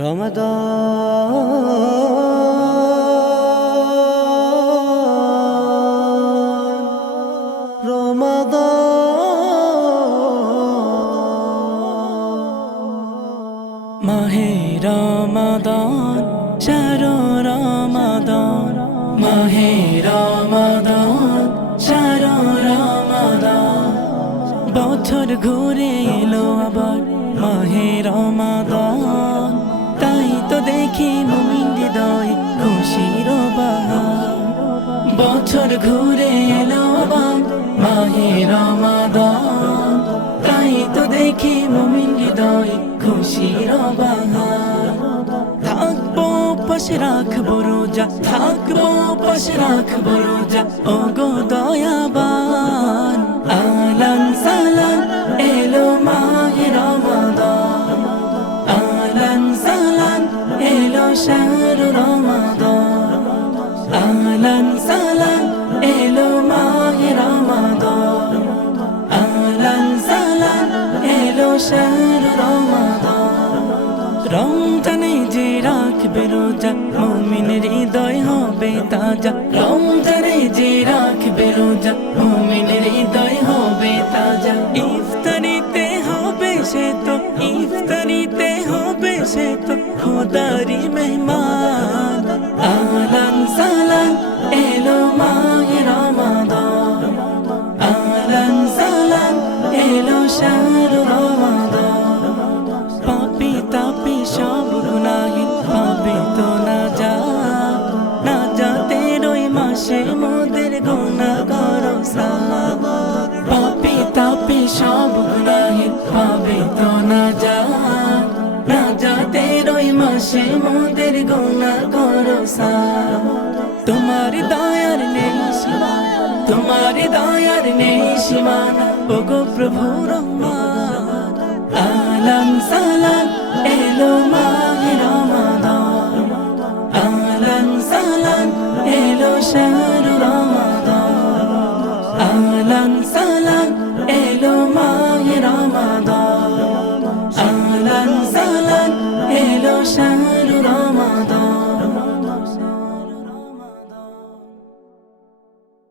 রমাদান রমাদান মাহে রমাদান শাহরু রমাদান মাহে রমাদান শাহরু রমাদান বছর ঘুরে এলো আবার মাহে রমাদান তাই তো দেখি মুমিন হৃদয়ে খুশির বাহার বছর ঘুরে এলো আবার মাহে রমাদান তাই তো দেখি মুমিন হৃদয়ে খুশির বাহার থাকবো পাশে রাখবো রোজা থাকবো পাশে রাখবো রোজা ও গো দয়াবান আলান সালান এলো মাহে রমাদান আলান সালান এলো শাহরু রমাদান আলান সালান এলো মাহে রমাদান আলান সালান এলো শাহরু রমাদান রমজানে যে রাখবে রোজা মুমিনের হৃদয় হবে তাজা রমজানে যে রাখবে রোজা মুমিনের হৃদয় হবে তাজা ইফতারিতে হবে সে তো ইফতারিতে হবে সে তো খোদারি মেহমান আলান সালান এলো মাহে রমাদান আলান সালান এলো শাহরু রমাদান পাপী তাপী সব গুনাহীন পাবে তো না যাতের ওই মাসে মোদের গুনাহ করো সালাম পাপী তাপী সব গুনাহীন পাবে তো না যাতের ওই মাসে মোদের গুনাহ করো সালাম তোমার দয়ার নেই সীমানা তোমার দয়ার নেই সীমানা ওগো প্রভু রহমান আলান সালান এলো মাহে রমাদান আলান সালান এলো শাহরু রমাদান আলান সালান এলো মাহে রমাদান